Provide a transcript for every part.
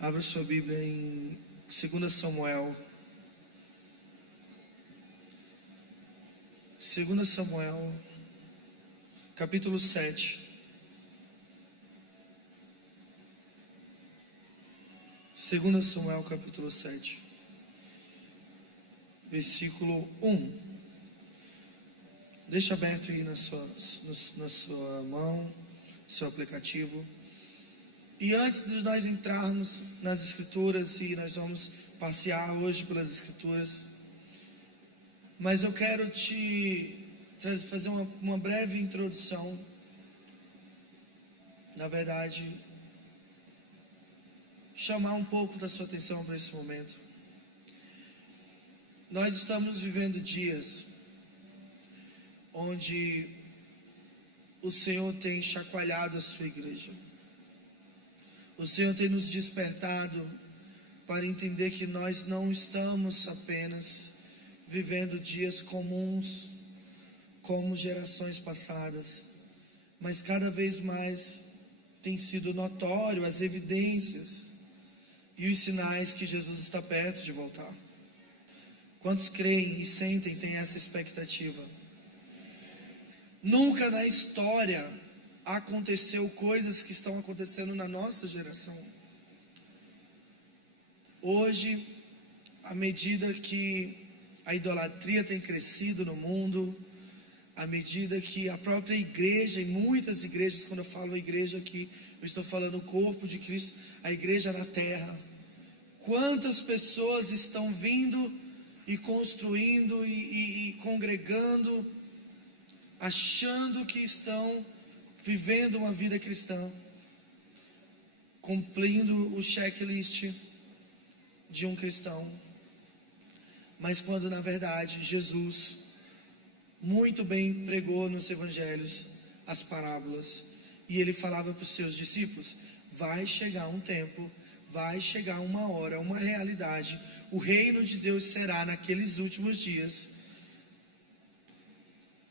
Abra sua Bíblia em 2 Samuel. 2 Samuel, capítulo 7. 2 Samuel, capítulo 7, versículo 1. Deixa aberto aí na sua mão, no seu aplicativo. E antes de nós entrarmos nas Escrituras, e nós vamos passear hoje pelas Escrituras, mas eu quero fazer uma breve introdução. Na verdade, chamar um pouco da sua atenção para esse momento. Nós estamos vivendo dias onde o Senhor tem chacoalhado a sua igreja. O Senhor tem nos despertado para entender que nós não estamos apenas vivendo dias comuns como gerações passadas, mas cada vez mais tem sido notório as evidências e os sinais que Jesus está perto de voltar. Quantos creem e sentem, têm essa expectativa? Nunca na história aconteceu coisas que estão acontecendo na nossa geração. Hoje, à medida que a idolatria tem crescido no mundo, à medida que a própria igreja, em muitas igrejas, quando eu falo igreja aqui, eu estou falando o corpo de Cristo, a igreja na terra. Quantas pessoas estão vindo e construindo e congregando, achando que estão vivendo uma vida cristã, cumprindo o checklist de um cristão, mas quando na verdade Jesus muito bem pregou nos evangelhos as parábolas, e ele falava para os seus discípulos: vai chegar um tempo, vai chegar uma hora, uma realidade, o reino de Deus será naqueles últimos dias.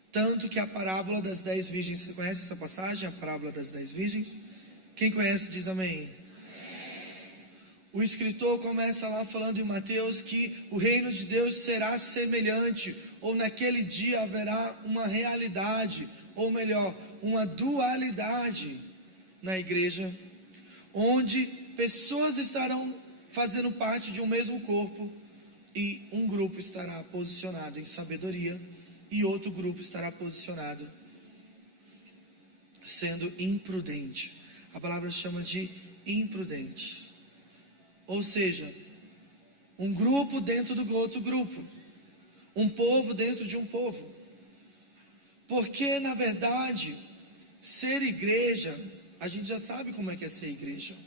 Tanto que a parábola das 10 virgens, você conhece essa passagem, a parábola das 10 virgens? Quem conhece diz amém. O escritor começa lá falando em Mateus que o reino de Deus será semelhante, ou naquele dia haverá uma realidade, ou melhor, uma dualidade na igreja, onde pessoas estarão fazendo parte de um mesmo corpo, e um grupo estará posicionado em sabedoria, e outro grupo estará posicionado sendo imprudente. A palavra chama de imprudentes. Ou seja, um grupo dentro do outro grupo, um povo dentro de um povo. Porque na verdade, ser igreja, a gente já sabe como é que é ser igreja.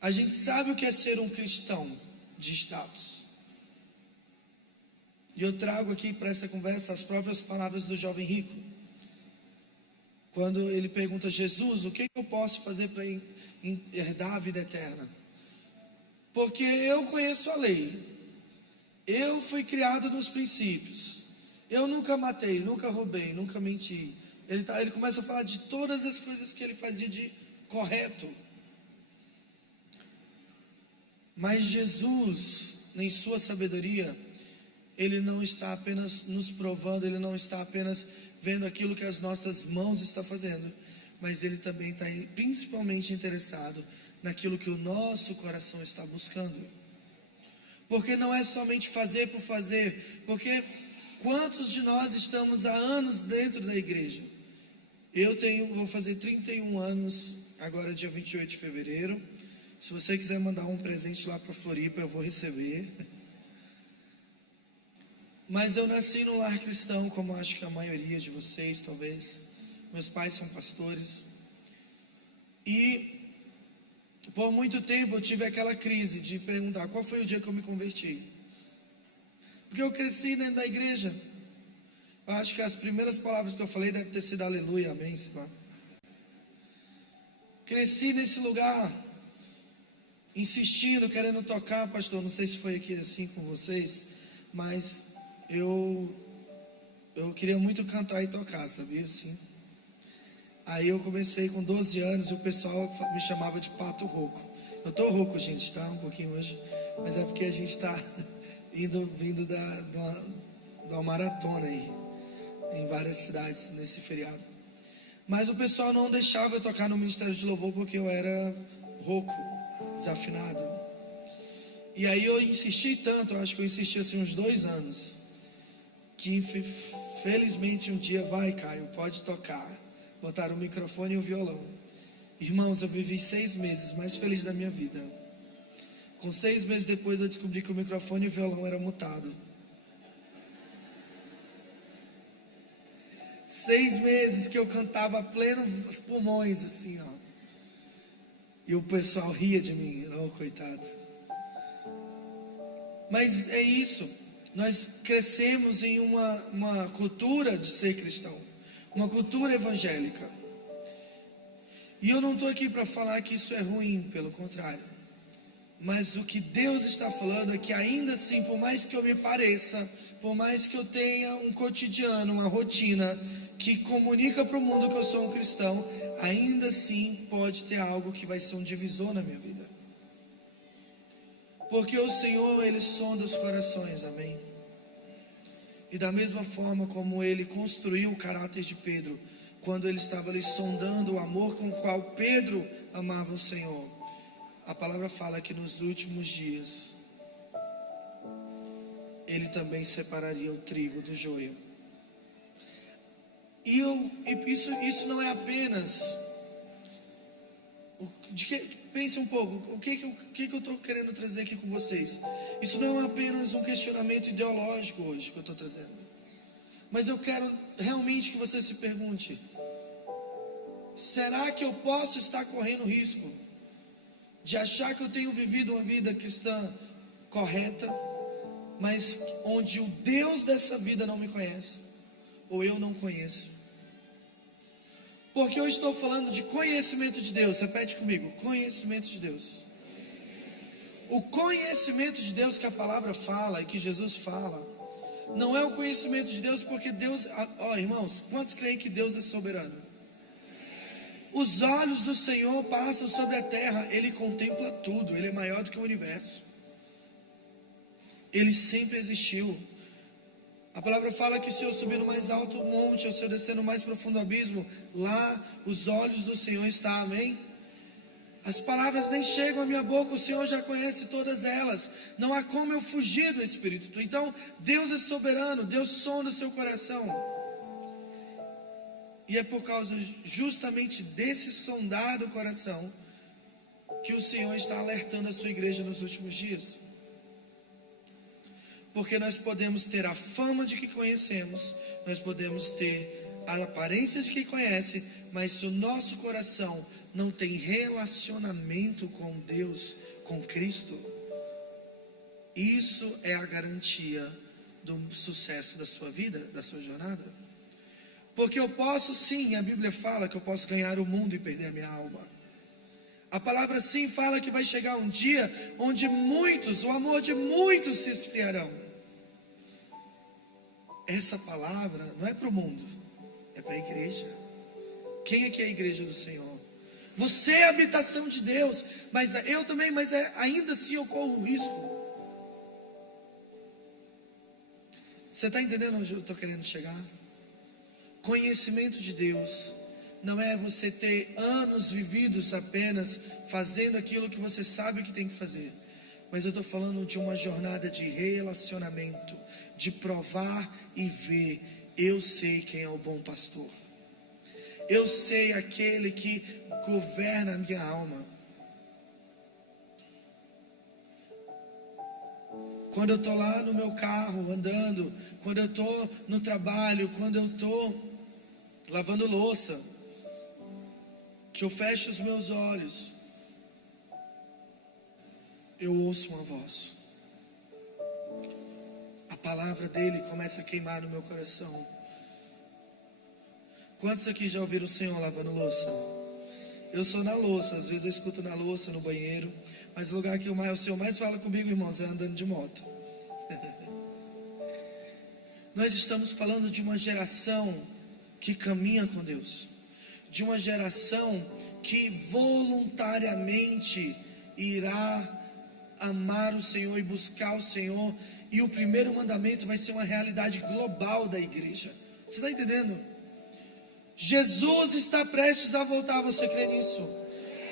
A gente sabe o que é ser um cristão de status. E eu trago aqui para essa conversa as próprias palavras do jovem rico, quando ele pergunta a Jesus: o que eu posso fazer para herdar a vida eterna? Porque eu conheço a lei, eu fui criado nos princípios, eu nunca matei, nunca roubei, nunca menti. Ele começa a falar de todas as coisas que ele fazia de correto. Mas Jesus, em sua sabedoria, Ele não está apenas nos provando, Ele não está apenas vendo aquilo que as nossas mãos estão fazendo, mas Ele também está principalmente interessado naquilo que o nosso coração está buscando. Porque não é somente fazer por fazer, porque quantos de nós estamos há anos dentro da igreja? Vou fazer 31 anos, agora dia 28 de fevereiro, se você quiser mandar um presente lá para Floripa, eu vou receber. Mas eu nasci num lar cristão, como acho que a maioria de vocês, talvez. Meus pais são pastores. E por muito tempo eu tive aquela crise de perguntar: qual foi o dia que eu me converti? Porque eu cresci dentro da igreja. Eu acho que as primeiras palavras que eu falei devem ter sido aleluia, amém, Senhor. Cresci nesse lugar, insistindo, querendo tocar, pastor. Não sei se foi aqui assim com vocês, mas eu queria muito cantar e tocar, sabia assim? Aí eu comecei com 12 anos e o pessoal me chamava de Pato Rouco. Eu tô rouco, gente, tá? Um pouquinho hoje. Mas é porque a gente tá vindo de uma maratona aí, em várias cidades nesse feriado. Mas o pessoal não deixava eu tocar no Ministério de Louvor porque eu era rouco, desafinado. E aí eu insisti tanto, eu acho que eu insisti assim uns 2 anos, que felizmente um dia, vai Caio, pode tocar. Botaram o microfone e o violão. Irmãos, eu vivi 6 meses mais feliz da minha vida. Com 6 meses depois eu descobri que o microfone e o violão eram mutado. 6 meses que eu cantava a pleno pulmões, assim, ó. E o pessoal ria de mim, oh, coitado. Mas é isso. Nós crescemos em uma cultura de ser cristão, uma cultura evangélica. E eu não estou aqui para falar que isso é ruim, pelo contrário. Mas o que Deus está falando é que ainda assim, por mais que eu me pareça, por mais que eu tenha um cotidiano, uma rotina que comunica para o mundo que eu sou um cristão, ainda assim pode ter algo que vai ser um divisor na minha vida. Porque o Senhor, Ele sonda os corações, amém? E da mesma forma como Ele construiu o caráter de Pedro, quando Ele estava ali sondando o amor com o qual Pedro amava o Senhor, a palavra fala que nos últimos dias, Ele também separaria o trigo do joio. E isso não é apenas... pense um pouco, o que eu estou querendo trazer aqui com vocês? Isso não é apenas um questionamento ideológico hoje que eu estou trazendo. Mas eu quero realmente que você se pergunte: será que eu posso estar correndo risco de achar que eu tenho vivido uma vida cristã correta, mas onde o Deus dessa vida não me conhece, ou eu não conheço? Porque eu estou falando de conhecimento de Deus. Repete comigo: conhecimento de Deus. O conhecimento de Deus que a palavra fala e que Jesus fala, não é o conhecimento de Deus porque Deus... irmãos, quantos creem que Deus é soberano? Os olhos do Senhor passam sobre a terra. Ele contempla tudo. Ele é maior do que o universo. Ele sempre existiu. A palavra fala que se eu subir no mais alto monte, ou se eu descer no mais profundo abismo, lá os olhos do Senhor estão, amém? As palavras nem chegam à minha boca, o Senhor já conhece todas elas. Não há como eu fugir do Espírito. Então, Deus é soberano, Deus sonda o seu coração. E é por causa justamente desse sondar do coração que o Senhor está alertando a sua igreja nos últimos dias. Porque nós podemos ter a fama de que conhecemos, nós podemos ter a aparência de que conhece, mas se o nosso coração não tem relacionamento com Deus, com Cristo, isso é a garantia do sucesso da sua vida, da sua jornada. Porque eu posso sim, a Bíblia fala que eu posso ganhar o mundo e perder a minha alma. A palavra sim fala que vai chegar um dia onde o amor de muitos se esfriarão. Essa palavra não é para o mundo, é para a igreja. Quem é que é a igreja do Senhor? Você é a habitação de Deus, mas eu também, ainda assim eu corro risco. Você está entendendo onde eu estou querendo chegar? Conhecimento de Deus não é você ter anos vividos apenas fazendo aquilo que você sabe que tem que fazer. Mas eu estou falando de uma jornada de relacionamento, de provar e ver. Eu sei quem é o bom pastor. Eu sei aquele que governa a minha alma. Quando eu estou lá no meu carro andando, quando eu estou no trabalho, quando eu estou lavando louça, que eu fecho os meus olhos, eu ouço uma voz. A palavra dele começa a queimar no meu coração. Quantos aqui já ouviram o Senhor lavando louça? Eu sou na louça, às vezes eu escuto na louça, no banheiro, mas o lugar que o Senhor mais fala comigo, irmãos, é andando de moto. Nós estamos falando de uma geração que caminha com Deus, de uma geração que voluntariamente irá amar o Senhor e buscar o Senhor, e o primeiro mandamento vai ser uma realidade global da igreja. Você está entendendo? Jesus está prestes a voltar, você crê nisso?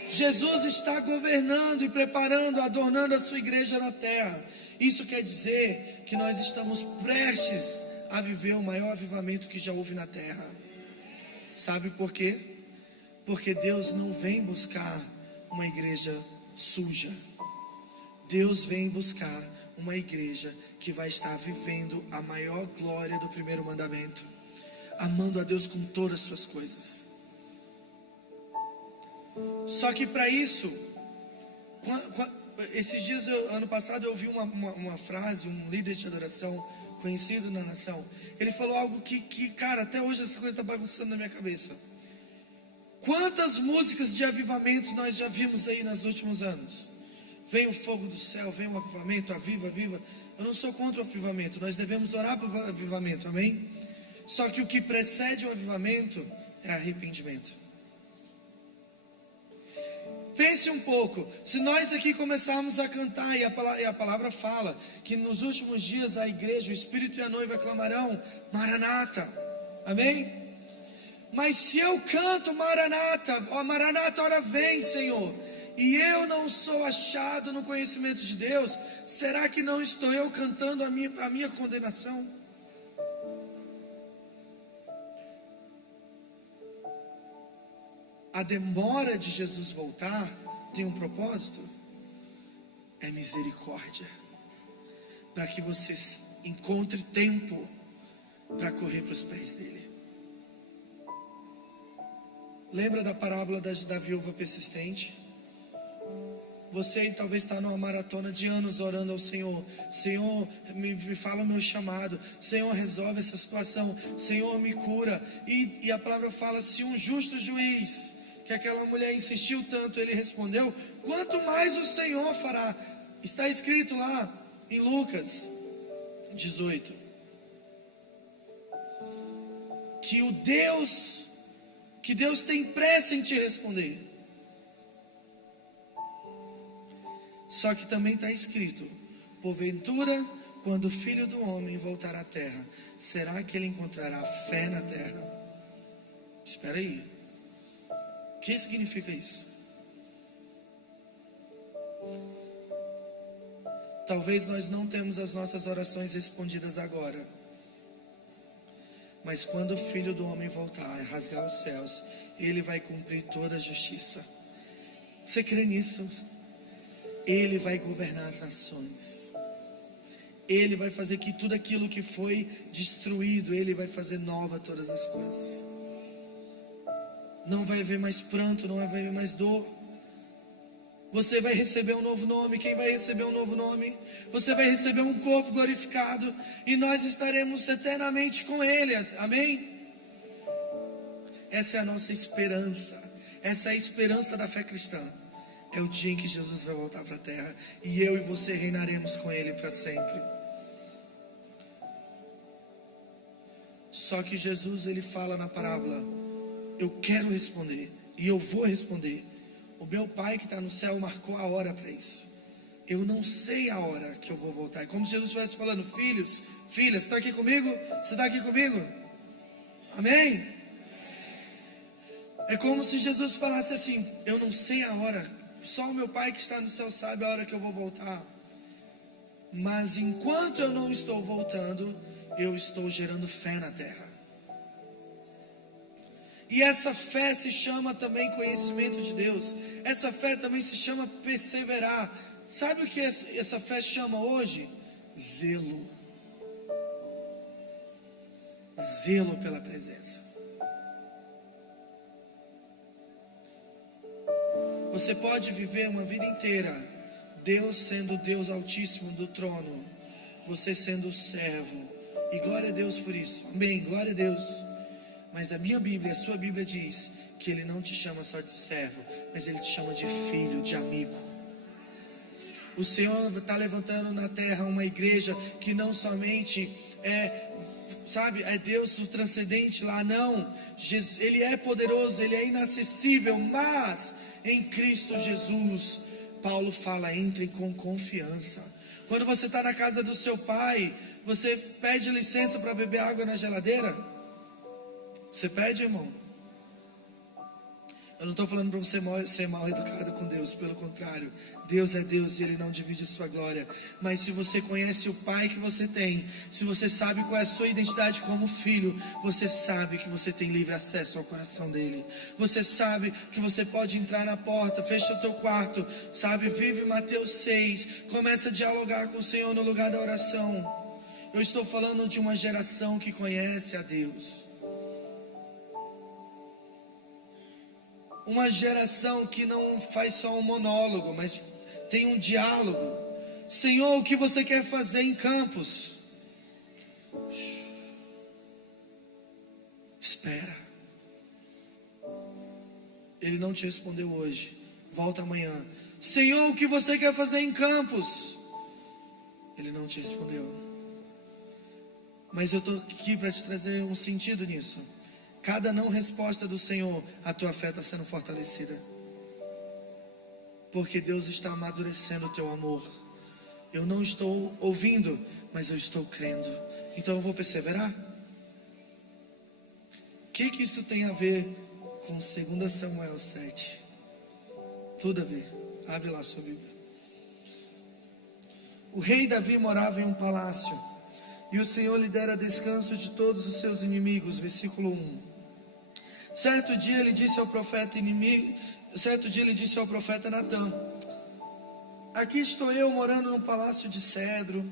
Jesus está governando e preparando, adornando a sua igreja na terra. Isso quer dizer que nós estamos prestes a viver o maior avivamento que já houve na terra. Sabe por quê? Porque Deus não vem buscar uma igreja suja. Deus vem buscar uma igreja que vai estar vivendo a maior glória do primeiro mandamento, amando a Deus com todas as suas coisas. Só que para isso, esses dias, ano passado, eu ouvi uma frase, um líder de adoração conhecido na nação. Ele falou algo que cara, até hoje essa coisa está bagunçando na minha cabeça. Quantas músicas de avivamento nós já vimos aí nos últimos anos? Vem o fogo do céu, vem o avivamento, aviva, aviva. Eu não sou contra o avivamento, nós devemos orar para o avivamento, amém? Só que o que precede o avivamento é arrependimento. Pense um pouco, se nós aqui começarmos a cantar, e a palavra fala que nos últimos dias a igreja, o Espírito e a noiva clamarão, Maranata, amém? Mas se eu canto Maranata, ó Maranata, ora vem, Senhor, e eu não sou achado no conhecimento de Deus, será que não estou eu cantando a minha condenação? A demora de Jesus voltar tem um propósito, é misericórdia, para que você encontre tempo para correr para os pés dele. Lembra da parábola da viúva persistente? Você talvez está numa maratona de anos orando ao Senhor. Senhor, me fala o meu chamado. Senhor, resolve essa situação. Senhor, me cura. E a palavra fala, se um justo juiz, que aquela mulher insistiu tanto, ele respondeu, quanto mais o Senhor fará. Está escrito lá em Lucas 18. Que Deus tem pressa em te responder. Só que também está escrito, porventura, quando o Filho do Homem voltar à terra, será que ele encontrará fé na terra? Espera aí, o que significa isso? Talvez nós não temos as nossas orações respondidas agora, mas quando o Filho do Homem voltar, rasgar os céus, ele vai cumprir toda a justiça. Você crê nisso? Ele vai governar as nações. Ele vai fazer que tudo aquilo que foi destruído, ele vai fazer nova todas as coisas. Não vai haver mais pranto, não vai haver mais dor. Você vai receber um novo nome. Quem vai receber um novo nome? Você vai receber um corpo glorificado, e nós estaremos eternamente com ele, amém? Essa é a nossa esperança. Essa é a esperança da fé cristã. É o dia em que Jesus vai voltar para a terra, e eu e você reinaremos com ele para sempre. Só que Jesus, ele fala na parábola, eu quero responder, e eu vou responder. O meu pai que está no céu marcou a hora para isso. Eu não sei a hora que eu vou voltar. É como se Jesus estivesse falando, filhos, filhas, você está aqui comigo? Você está aqui comigo? Amém? É como se Jesus falasse assim, eu não sei a hora, só o meu pai que está no céu sabe a hora que eu vou voltar. Mas enquanto eu não estou voltando, eu estou gerando fé na terra. E essa fé se chama também conhecimento de Deus. Essa fé também se chama perseverar. Sabe o que essa fé chama hoje? Zelo. Zelo pela presença. Você pode viver uma vida inteira, Deus sendo Deus Altíssimo do trono, você sendo servo, e glória a Deus por isso, amém, glória a Deus. Mas a minha Bíblia, a sua Bíblia diz que Ele não te chama só de servo, mas Ele te chama de filho, de amigo. O Senhor está levantando na terra uma igreja que não somente é Deus o transcendente lá, não. Jesus, Ele é poderoso, Ele é inacessível, mas em Cristo Jesus Paulo fala, entrem com confiança. Quando você está na casa do seu pai, você pede licença para beber água na geladeira? Você pede, irmão? Eu não estou falando para você ser mal educado com Deus, pelo contrário, Deus é Deus e Ele não divide sua glória. Mas se você conhece o Pai que você tem, se você sabe qual é a sua identidade como filho, você sabe que você tem livre acesso ao coração dEle. Você sabe que você pode entrar na porta, fecha o teu quarto, sabe, vive Mateus 6, começa a dialogar com o Senhor no lugar da oração. Eu estou falando de uma geração que conhece a Deus. Uma geração que não faz só um monólogo, mas tem um diálogo. Senhor, o que você quer fazer em Campos? Espera. Ele não te respondeu hoje. Volta amanhã. Senhor, o que você quer fazer em Campos? Ele não te respondeu. Mas eu estou aqui para te trazer um sentido nisso. Cada não resposta do Senhor, a tua fé está sendo fortalecida. Porque Deus está amadurecendo o teu amor. Eu não estou ouvindo, mas eu estou crendo. Então eu vou perseverar. O que isso tem a ver com 2 Samuel 7? Tudo a ver. Abre lá a sua Bíblia. O rei Davi morava em um palácio, e o Senhor lhe dera descanso de todos os seus inimigos. Versículo 1. Certo dia ele disse ao profeta Natã: aqui estou eu morando num palácio de cedro,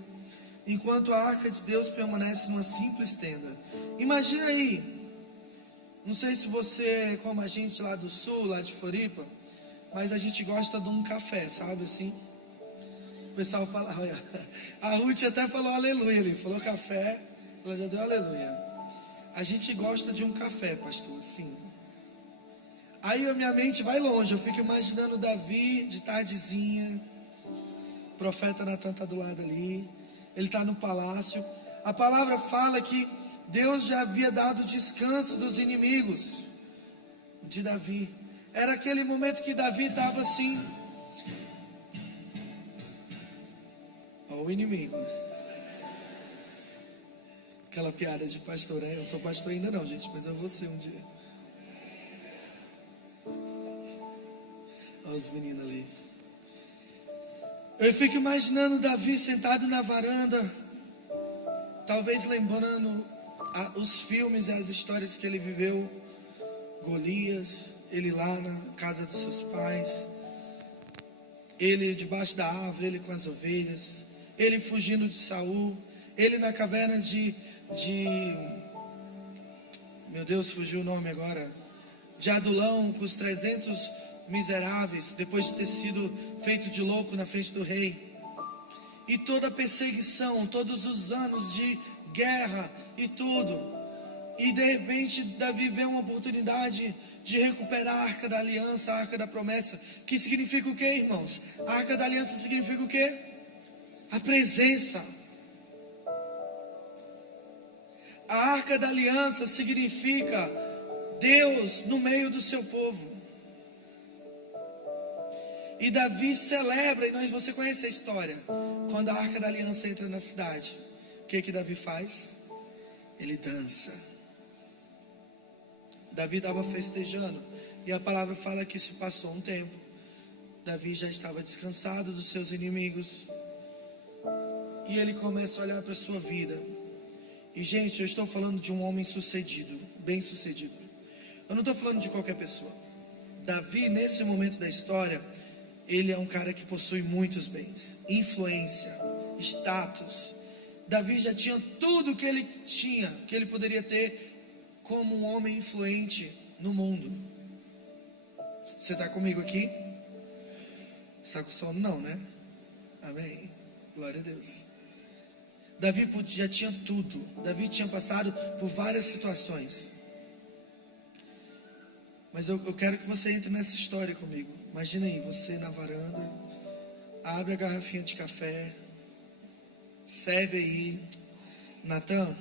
enquanto a arca de Deus permanece numa simples tenda. Imagina aí, não sei se você é como a gente lá do sul, lá de Floripa, mas a gente gosta de um café, sabe assim? O pessoal fala, olha, a Ruth até falou aleluia ali, falou café, ela já deu aleluia. A gente gosta de um café, pastor, assim. Aí a minha mente vai longe, eu fico imaginando Davi de tardezinha, o profeta Natã está do lado ali, ele está no palácio. A palavra fala que Deus já havia dado descanso dos inimigos de Davi. Era aquele momento que Davi estava assim, ó, o inimigo. Aquela piada de pastor, né? Eu sou pastor ainda não, gente, mas eu vou ser um dia. Olha os meninos ali. Eu fico imaginando Davi sentado na varanda, talvez lembrando os filmes e as histórias que ele viveu. Golias, ele lá na casa dos seus pais, ele debaixo da árvore, ele com as ovelhas, ele fugindo de Saul, ele na caverna de meu Deus, fugiu o nome agora, de Adulão, com os 300 miseráveis, depois de ter sido feito de louco na frente do rei. E toda a perseguição, todos os anos de guerra e tudo. E de repente Davi vê uma oportunidade de recuperar a Arca da Aliança, a Arca da Promessa. Que significa o que, irmãos? A Arca da Aliança significa o que? A presença. A Arca da Aliança significa Deus no meio do seu povo. E Davi celebra, e você conhece a história. Quando a Arca da Aliança entra na cidade, o que Davi faz? Ele dança. Davi estava festejando, e a palavra fala que se passou um tempo, Davi já estava descansado dos seus inimigos, e ele começa a olhar para a sua vida. E gente, eu estou falando de um homem sucedido, bem sucedido. Eu não estou falando de qualquer pessoa. Davi, nesse momento da história, ele é um cara que possui muitos bens, influência, status. Davi já tinha tudo que ele tinha, que ele poderia ter como um homem influente no mundo. Você está comigo aqui? Está com sono? Não, né? Amém? Glória a Deus. Davi já tinha tudo. Davi tinha passado por várias situações. Mas eu quero que você entre nessa história comigo. Imagina aí, você na varanda, abre a garrafinha de café, serve aí. Natã,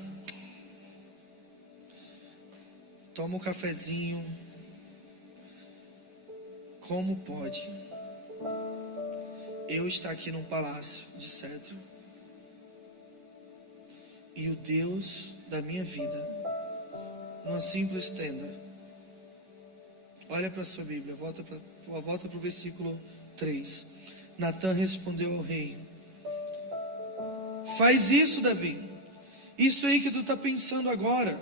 toma um cafezinho. Como pode? eu estar aqui num palácio de cedro e o Deus da minha vida numa simples tenda. Olha para a sua Bíblia, volta para o versículo 3. Natã respondeu ao rei: faz isso, Davi. Isso aí que tu está pensando agora,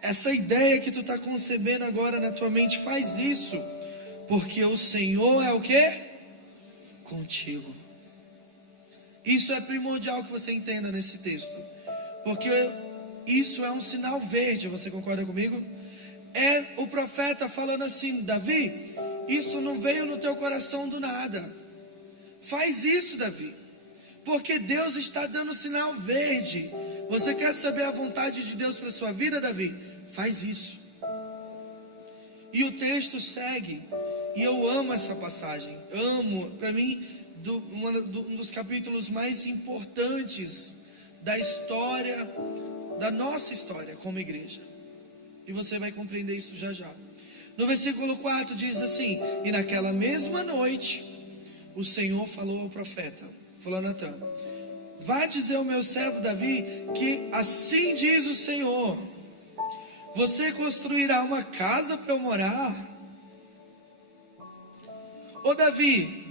essa ideia que tu está concebendo agora na tua mente, faz isso, porque o Senhor é o quê? Contigo. Isso é primordial que você entenda nesse texto, porque isso é um sinal verde. Você concorda comigo? É o profeta falando assim: Davi, isso não veio no teu coração do nada. Faz isso, Davi, porque Deus está dando sinal verde. Você quer saber a vontade de Deus para a sua vida, Davi? Faz isso. E o texto segue, e eu amo essa passagem. Amo, para mim, um dos capítulos mais importantes da história, da nossa história como igreja. E você vai compreender isso já já. No versículo 4 diz assim: e naquela mesma noite o Senhor falou ao profeta, falou a Natã: vá dizer ao meu servo Davi que assim diz o Senhor: você construirá uma casa para eu morar? Ô Davi,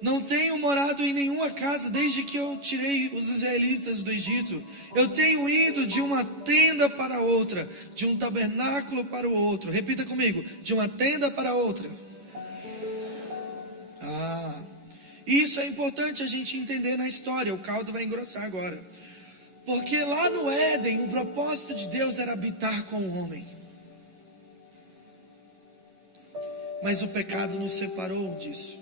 não tenho morado em nenhuma casa desde que eu tirei os israelitas do Egito. Eu tenho ido de uma tenda para outra, de um tabernáculo para o outro. Repita comigo: de uma tenda para outra. Isso é importante a gente entender na história. O caldo vai engrossar agora. Porque lá no Éden, o propósito de Deus era habitar com o homem. Mas o pecado nos separou disso.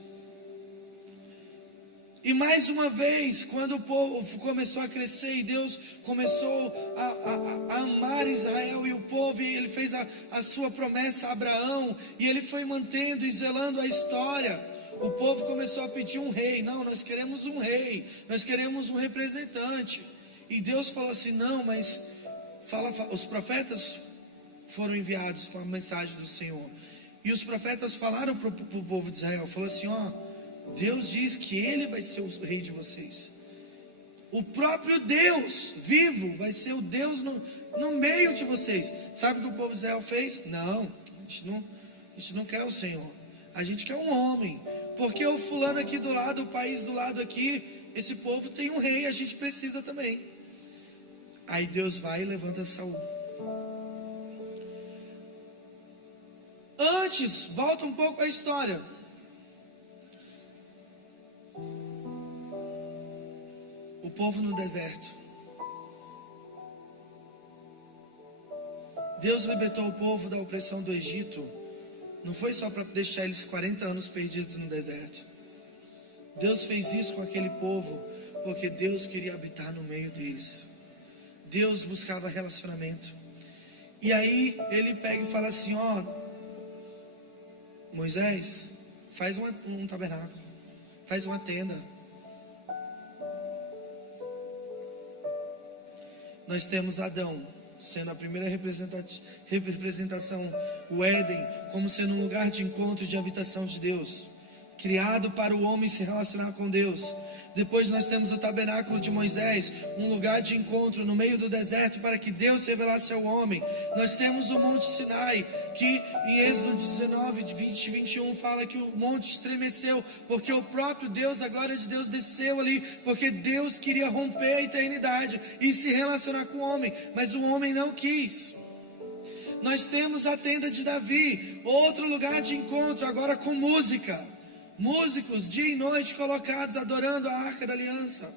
E mais uma vez, quando o povo começou a crescer e Deus começou a amar Israel e o povo, e Ele fez a sua promessa a Abraão, e Ele foi mantendo e zelando a história, o povo começou a pedir um rei. Não, nós queremos um rei, nós queremos um representante. E Deus falou assim: não, mas os profetas foram enviados com a mensagem do Senhor. E os profetas falaram para o povo de Israel, falou assim: Deus diz que Ele vai ser o rei de vocês. O próprio Deus vivo vai ser o Deus no meio de vocês. Sabe o que o povo de Israel fez? Não, a gente não quer o Senhor, a gente quer um homem. Porque o fulano aqui do lado, o país do lado aqui, esse povo tem um rei, a gente precisa também. Aí Deus vai e levanta Saul. Antes, volta um pouco a história. O povo no deserto. Deus libertou o povo da opressão do Egito. Não foi só para deixar eles 40 anos perdidos no deserto. Deus fez isso com aquele povo porque Deus queria habitar no meio deles. Deus buscava relacionamento. E aí Ele pega e fala assim: Moisés, faz um tabernáculo, faz uma tenda. Nós temos Adão sendo a primeira representação, o Éden como sendo um lugar de encontro e de habitação de Deus, criado para o homem se relacionar com Deus. Depois nós temos o tabernáculo de Moisés, um lugar de encontro no meio do deserto para que Deus se revelasse ao homem. Nós temos o Monte Sinai, que em Êxodo 19, 20 e 21 fala que o monte estremeceu, porque o próprio Deus, a glória de Deus desceu ali, porque Deus queria romper a eternidade e se relacionar com o homem, mas o homem não quis. Nós temos a tenda de Davi, outro lugar de encontro, agora com música. Músicos dia e noite colocados adorando a Arca da Aliança.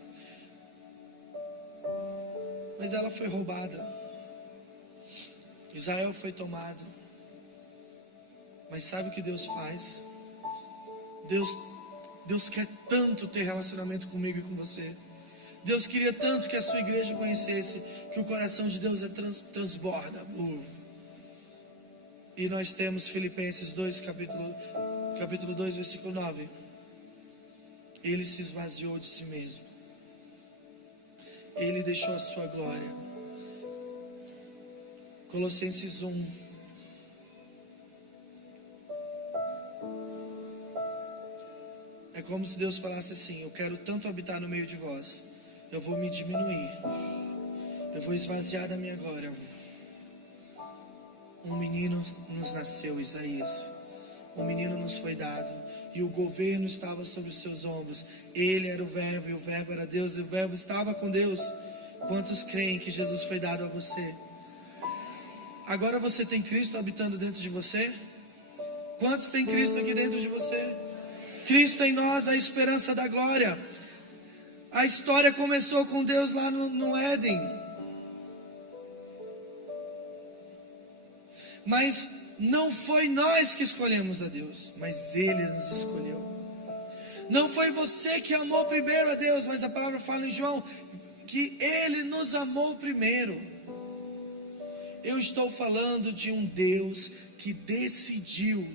Mas ela foi roubada. Israel foi tomado. Mas sabe o que Deus faz? Deus quer tanto ter relacionamento comigo e com você. Deus queria tanto que a sua igreja conhecesse que o coração de Deus transborda. E nós temos Filipenses 2, capítulo 2, versículo 9. Ele se esvaziou de si mesmo. Ele deixou a sua glória. Colossenses 1. É como se Deus falasse assim: eu quero tanto habitar no meio de vós, eu vou me diminuir, eu vou esvaziar da minha glória. Um menino nos nasceu, Isaías. Um menino nos foi dado, e o governo estava sobre os seus ombros. Ele era o Verbo, e o Verbo era Deus, e o Verbo estava com Deus. Quantos creem que Jesus foi dado a você? Agora você tem Cristo habitando dentro de você? Quantos tem Cristo aqui dentro de você? Cristo em nós, a esperança da glória. A história começou com Deus lá no Éden. Mas não foi nós que escolhemos a Deus, mas Ele nos escolheu. Não foi você que amou primeiro a Deus, mas a palavra fala em João que Ele nos amou primeiro. Eu estou falando de um Deus que decidiu,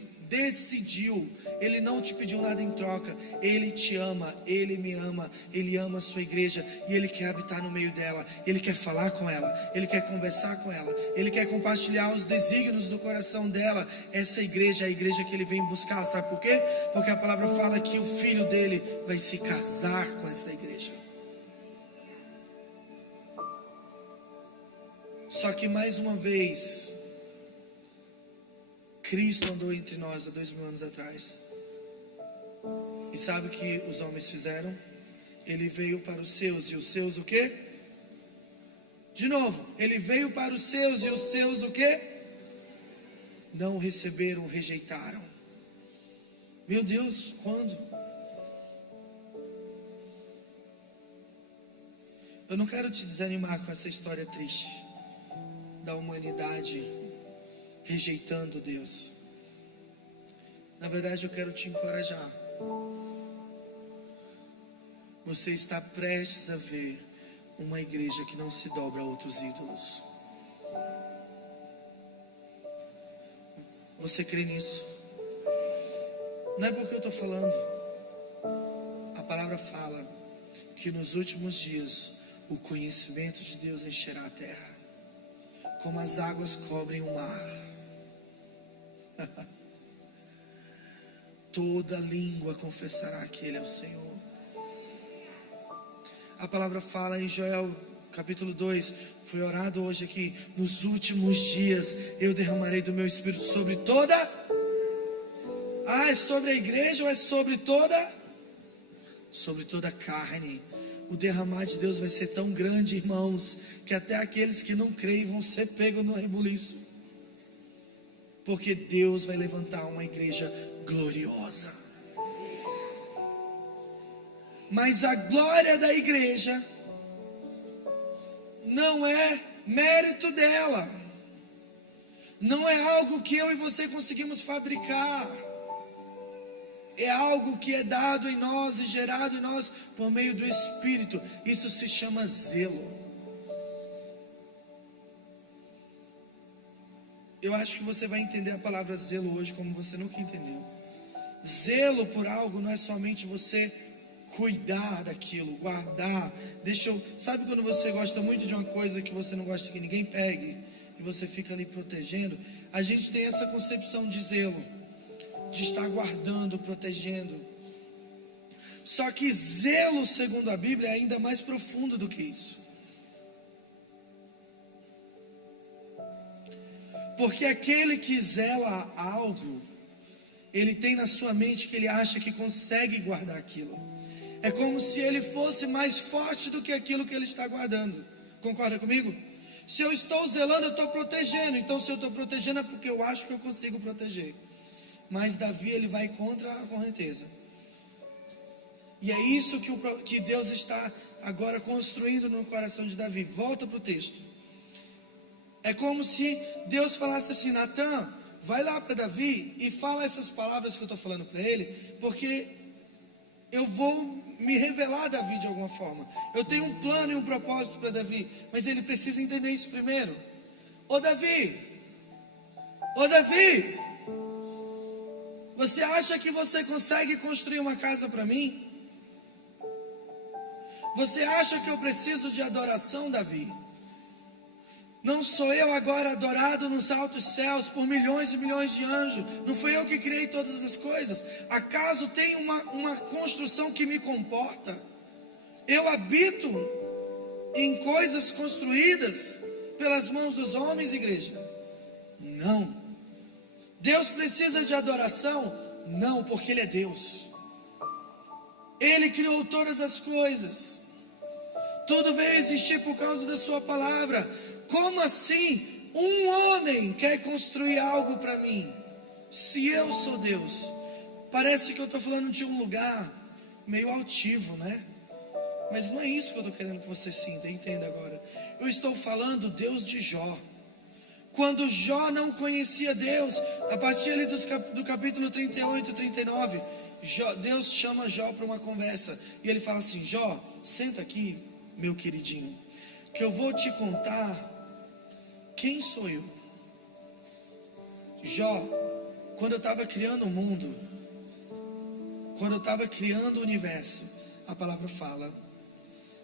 Ele não te pediu nada em troca. Ele te ama, Ele me ama, Ele ama a sua igreja, e Ele quer habitar no meio dela. Ele quer falar com ela, Ele quer conversar com ela, Ele quer compartilhar os desígnios do coração dela. Essa igreja é a igreja que Ele vem buscar. Sabe por quê? Porque a palavra fala que o filho dele vai se casar com essa igreja. Só que mais uma vez, Cristo andou entre nós há 2000 anos atrás. E sabe o que os homens fizeram? Ele veio para os seus, e os seus o quê? De novo, ele veio para os seus, e os seus o quê? Não o receberam, rejeitaram. Meu Deus, quando? Eu não quero te desanimar com essa história triste da humanidade rejeitando Deus. Na verdade, eu quero te encorajar. Você está prestes a ver uma igreja que não se dobra a outros ídolos. Você crê nisso? Não é porque eu estou falando. A palavra fala que nos últimos dias o conhecimento de Deus encherá a terra, como as águas cobrem o mar. Toda língua confessará que Ele é o Senhor. A palavra fala em Joel capítulo 2, foi orado hoje aqui: nos últimos dias eu derramarei do meu espírito sobre toda. É sobre a igreja ou é sobre toda? Sobre toda a carne. O derramar de Deus vai ser tão grande, irmãos, que até aqueles que não creem vão ser pegos no rebuliço. Porque Deus vai levantar uma igreja gloriosa. Mas a glória da igreja não é mérito dela. Não é algo que eu e você conseguimos fabricar. É algo que é dado em nós e gerado em nós por meio do Espírito. Isso se chama zelo. Eu acho que você vai entender a palavra zelo hoje como você nunca entendeu. Zelo por algo não é somente você cuidar daquilo, guardar. Sabe quando você gosta muito de uma coisa que você não gosta que ninguém pegue, e você fica ali protegendo? A gente tem essa concepção de zelo, de estar guardando, protegendo. Só que zelo, segundo a Bíblia, é ainda mais profundo do que isso. Porque aquele que zela algo, ele tem na sua mente que ele acha que consegue guardar aquilo. É como se ele fosse mais forte do que aquilo que ele está guardando. Concorda comigo? Se eu estou zelando, eu estou protegendo. Então, se eu estou protegendo, é porque eu acho que eu consigo proteger. Mas Davi, ele vai contra a correnteza. E é isso que Deus está agora construindo no coração de Davi. Volta para o texto. É como se Deus falasse assim: Natan, vai lá para Davi e fala essas palavras que eu estou falando para ele, porque eu vou me revelar a Davi de alguma forma. Eu tenho um plano e um propósito para Davi, mas ele precisa entender isso primeiro. Ô Davi, você acha que você consegue construir uma casa para mim? Você acha que eu preciso de adoração, Davi? Não sou eu agora adorado nos altos céus por milhões e milhões de anjos? Não fui eu que criei todas as coisas? Acaso tem uma construção que me comporta? Eu habito em coisas construídas pelas mãos dos homens, igreja? Não. Deus precisa de adoração? Não, porque Ele é Deus. Ele criou todas as coisas. Tudo veio existir por causa da sua palavra. Como assim um homem quer construir algo para mim? Se eu sou Deus. Parece que eu estou falando de um lugar meio altivo, né? Mas não é isso que eu estou querendo que você sinta, entenda agora. Eu estou falando Deus de Jó. Quando Jó não conhecia Deus, a partir ali do capítulo 38 e 39, Deus chama Jó para uma conversa. E ele fala assim: Jó, senta aqui, meu queridinho, que eu vou te contar quem sou eu. Jó, quando eu estava criando o mundo, quando eu estava criando o universo, a palavra fala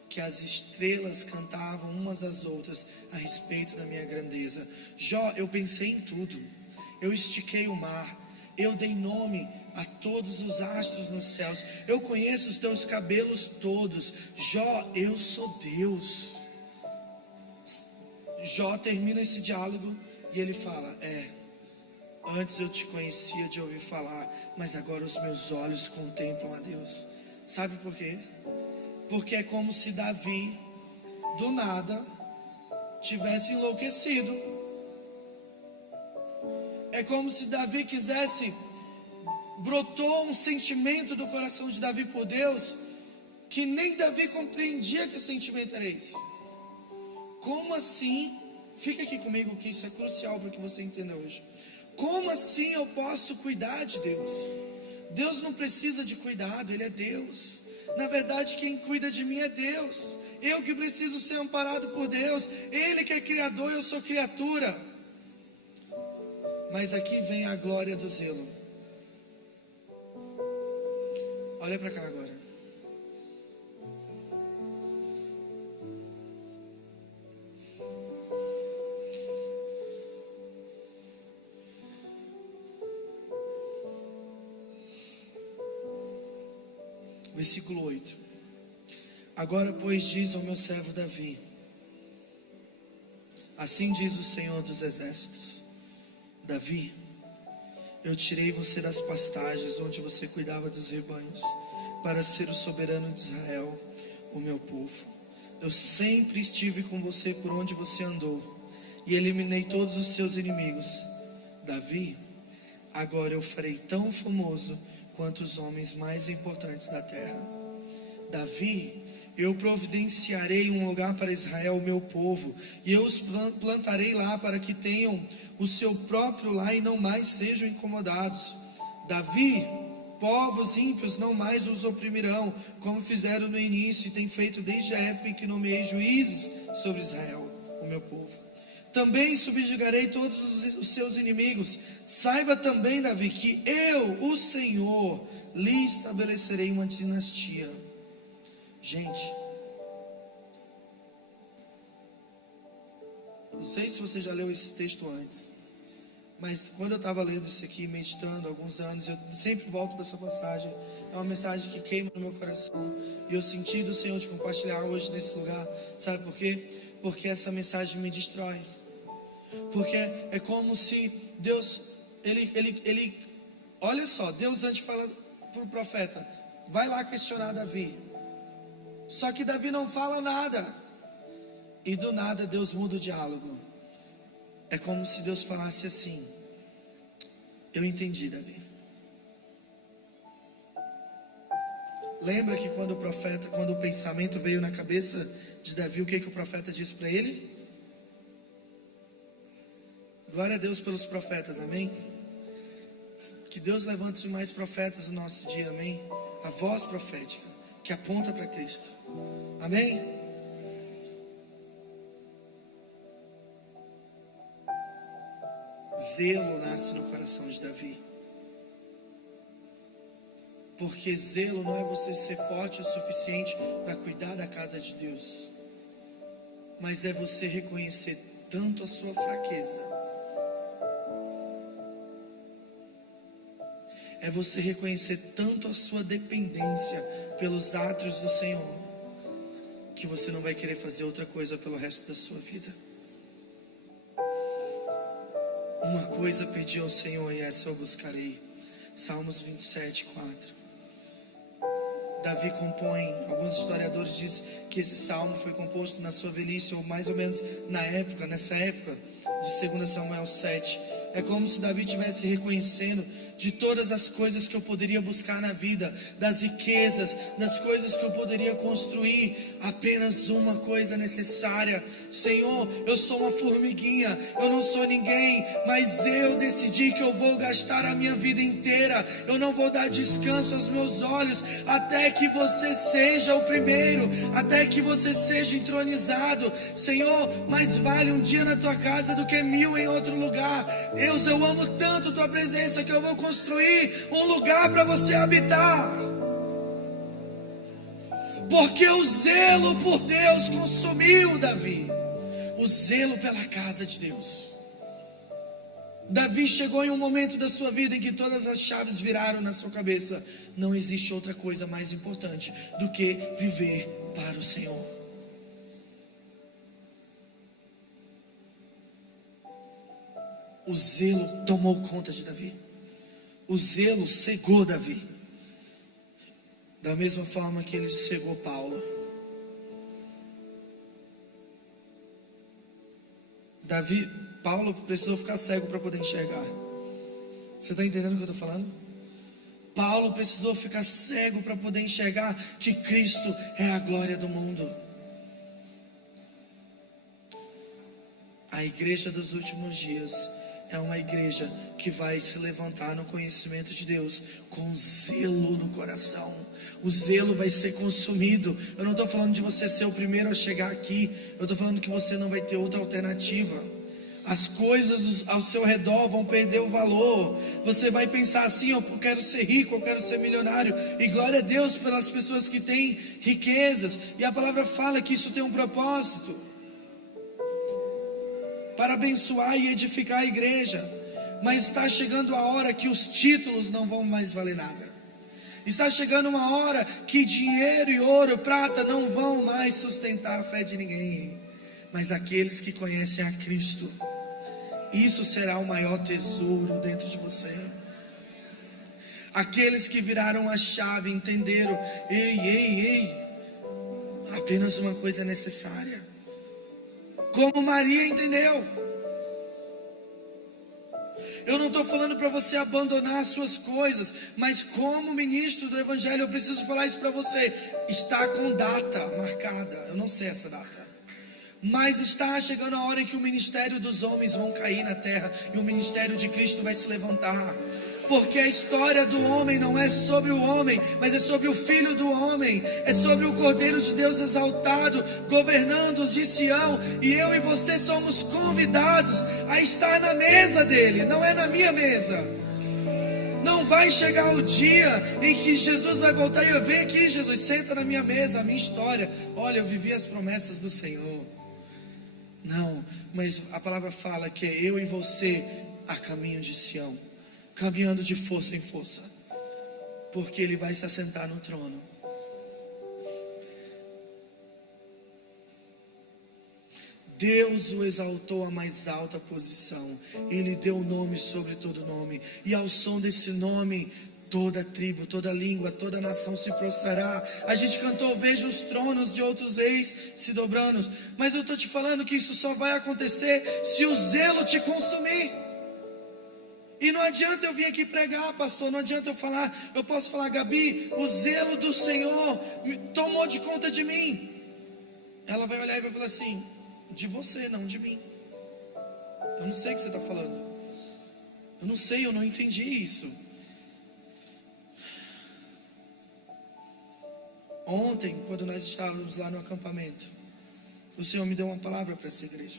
que as estrelas cantavam umas às outras a respeito da minha grandeza. Jó, eu pensei em tudo. Eu estiquei o mar. Eu dei nome a todos os astros nos céus. Eu conheço os teus cabelos todos. Jó, eu sou Deus. Jó termina esse diálogo e ele fala: antes eu te conhecia de ouvir falar, mas agora os meus olhos contemplam a Deus. Sabe por quê? Porque é como se Davi, do nada, tivesse enlouquecido. É como se Davi brotou um sentimento do coração de Davi por Deus, que nem Davi compreendia que sentimento era esse. Como assim? Fica aqui comigo que isso é crucial para que você entenda hoje. Como assim eu posso cuidar de Deus? Deus não precisa de cuidado, Ele é Deus. Na verdade, quem cuida de mim é Deus. Eu que preciso ser amparado por Deus. Ele que é criador, eu sou criatura. Mas aqui vem a glória do zelo. Olha para cá agora. Versículo 8. Agora, pois, diz ao meu servo Davi: assim diz o Senhor dos exércitos: Davi, eu tirei você das pastagens onde você cuidava dos rebanhos, para ser o soberano de Israel, o meu povo. Eu sempre estive com você por onde você andou, e eliminei todos os seus inimigos. Davi, agora eu farei tão famoso quanto os homens mais importantes da terra. Davi, eu providenciarei um lugar para Israel, o meu povo, e eu os plantarei lá para que tenham o seu próprio lar e não mais sejam incomodados. Davi, povos ímpios não mais os oprimirão, como fizeram no início e têm feito desde a época em que nomeei juízes sobre Israel, o meu povo. Também subjugarei todos os seus inimigos. Saiba também, Davi, que eu, o Senhor, lhe estabelecerei uma dinastia. Gente, não sei se você já leu esse texto antes, mas quando eu estava lendo isso aqui, meditando há alguns anos, eu sempre volto para essa passagem. É uma mensagem que queima no meu coração, e eu senti do Senhor de compartilhar hoje nesse lugar. Sabe por quê? Porque essa mensagem me destrói. Porque é como se Deus, ele olha só, Deus antes fala para o profeta: vai lá questionar Davi. Só que Davi não fala nada, e do nada Deus muda o diálogo. É como se Deus falasse assim: eu entendi, Davi. Lembra que quando o pensamento veio na cabeça de Davi, o que o profeta disse para ele? Glória a Deus pelos profetas, amém? Que Deus levante mais profetas no nosso dia, amém? A voz profética que aponta para Cristo, amém? Zelo nasce no coração de Davi, porque zelo não é você ser forte o suficiente para cuidar da casa de Deus, mas é você reconhecer tanto a sua fraqueza. É você reconhecer tanto a sua dependência pelos átrios do Senhor, que você não vai querer fazer outra coisa pelo resto da sua vida. Uma coisa pedi ao Senhor e essa eu buscarei. Salmos 27, 4. Davi compõe, alguns historiadores dizem que esse salmo foi composto na sua velhice, ou mais ou menos nessa época de 2 Samuel 7. É como se Davi estivesse reconhecendo de todas as coisas que eu poderia buscar na vida, das riquezas, das coisas que eu poderia construir, apenas uma coisa necessária. Senhor, eu sou uma formiguinha, eu não sou ninguém, mas eu decidi que eu vou gastar a minha vida inteira, eu não vou dar descanso aos meus olhos, até que você seja o primeiro, até que você seja entronizado. Senhor, mais vale um dia na tua casa do que 1000 em outro lugar. Deus, eu amo tanto tua presença que eu vou construir um lugar para você habitar, porque o zelo por Deus consumiu Davi, o zelo pela casa de Deus. Davi chegou em um momento da sua vida em que todas as chaves viraram na sua cabeça. Não existe outra coisa mais importante do que viver para o Senhor. O zelo tomou conta de Davi. O zelo cegou Davi, da mesma forma que ele cegou Paulo. Paulo precisou ficar cego para poder enxergar. Você está entendendo o que eu estou falando? Paulo precisou ficar cego para poder enxergar que Cristo é a glória do mundo. A igreja dos últimos dias é uma igreja que vai se levantar no conhecimento de Deus, com zelo no coração. O zelo vai ser consumido. Eu não estou falando de você ser o primeiro a chegar aqui, eu estou falando que você não vai ter outra alternativa. As coisas ao seu redor vão perder o valor. Você vai pensar assim: eu quero ser rico, eu quero ser milionário. E glória a Deus pelas pessoas que têm riquezas. E a palavra fala que isso tem um propósito, para abençoar e edificar a igreja. Mas está chegando a hora que os títulos não vão mais valer nada. Está chegando uma hora que dinheiro e ouro, prata não vão mais sustentar a fé de ninguém, mas aqueles que conhecem a Cristo. Isso será o maior tesouro dentro de você. Aqueles que viraram a chave, entenderam: ei, apenas uma coisa é necessária, como Maria entendeu. Eu não estou falando para você abandonar as suas coisas, mas como ministro do Evangelho eu preciso falar isso para você. Está com data marcada, eu não sei essa data, mas está chegando a hora em que o ministério dos homens vão cair na terra e o ministério de Cristo vai se levantar. Porque a história do homem não é sobre o homem, mas é sobre o Filho do homem, é sobre o Cordeiro de Deus exaltado, governando de Sião. E eu e você somos convidados a estar na mesa dele, não é na minha mesa. Não vai chegar o dia em que Jesus vai voltar e eu venho aqui: Jesus, senta na minha mesa, a minha história. Olha, eu vivi as promessas do Senhor. Não, mas a palavra fala que é eu e você a caminho de Sião, caminhando de força em força, porque Ele vai se assentar no trono. Deus o exaltou à mais alta posição, Ele deu o nome sobre todo nome, e ao som desse nome toda tribo, toda língua, toda nação se prostrará. A gente cantou: veja os tronos de outros reis se dobrando. Mas eu estou te falando que isso só vai acontecer se o zelo te consumir. E não adianta eu vir aqui pregar, pastor, não adianta eu posso falar: Gabi, o zelo do Senhor tomou de conta de mim. Ela vai olhar e vai falar assim: de você, não de mim. Eu não sei o que você está falando. Eu não sei, eu não entendi isso. Ontem, quando nós estávamos lá no acampamento, o Senhor me deu uma palavra para essa igreja.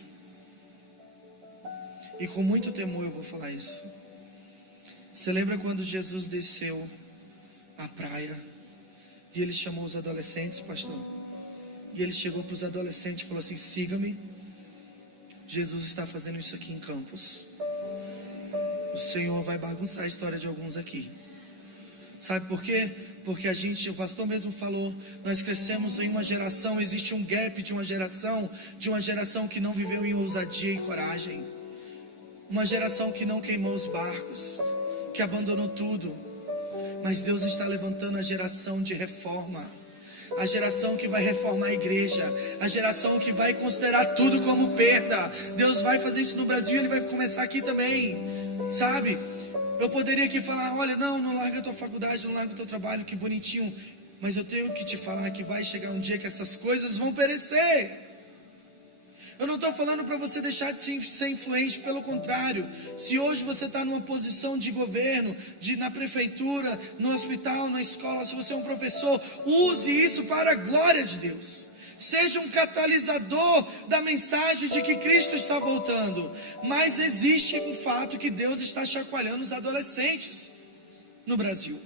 E com muito temor eu vou falar isso. Você lembra quando Jesus desceu à praia e Ele chamou os adolescentes, pastor? E Ele chegou para os adolescentes e falou assim: siga-me. Jesus está fazendo isso aqui em Campos. O Senhor vai bagunçar a história de alguns aqui. Sabe por quê? Porque o pastor mesmo falou, nós crescemos em uma geração, existe um gap de uma geração que não viveu em ousadia e coragem. Uma geração que não queimou os barcos, que abandonou tudo. Mas Deus está levantando a geração de reforma. A geração que vai reformar a igreja, a geração que vai considerar tudo como perda. Deus vai fazer isso no Brasil, Ele vai começar aqui também, sabe? Eu poderia aqui falar, olha, não larga a tua faculdade, não larga o teu trabalho, que bonitinho. Mas eu tenho que te falar que vai chegar um dia que essas coisas vão perecer. Eu não estou falando para você deixar de ser influente, pelo contrário. Se hoje você está numa posição de governo, na prefeitura, no hospital, na escola, se você é um professor, use isso para a glória de Deus. Seja um catalisador da mensagem de que Cristo está voltando. Mas existe um fato que Deus está chacoalhando os adolescentes no Brasil.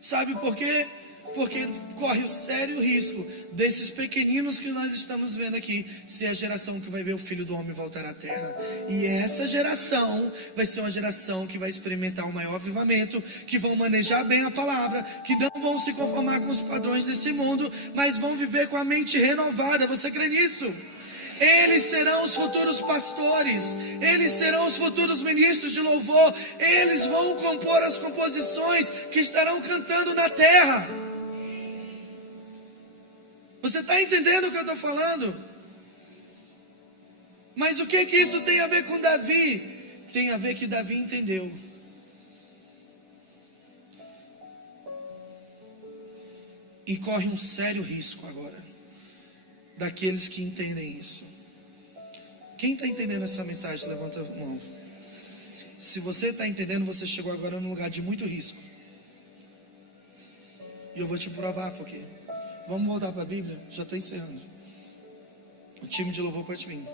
Sabe por quê? Porque corre o sério risco desses pequeninos que nós estamos vendo aqui ser a geração que vai ver o Filho do Homem voltar à terra. E essa geração vai ser uma geração que vai experimentar o maior avivamento, que vão manejar bem a palavra, que não vão se conformar com os padrões desse mundo, mas vão viver com a mente renovada. Você crê nisso? Eles serão os futuros pastores, eles serão os futuros ministros de louvor, eles vão compor as composições que estarão cantando na terra. Você está entendendo o que eu estou falando? Mas o que isso tem a ver com Davi? Tem a ver que Davi entendeu. E corre um sério risco agora, daqueles que entendem isso. Quem está entendendo essa mensagem? Levanta a mão. Se você está entendendo, você chegou agora num lugar de muito risco. E eu vou te provar porque. Vamos voltar para a Bíblia? Já estou encerrando. O time de louvor pode vir.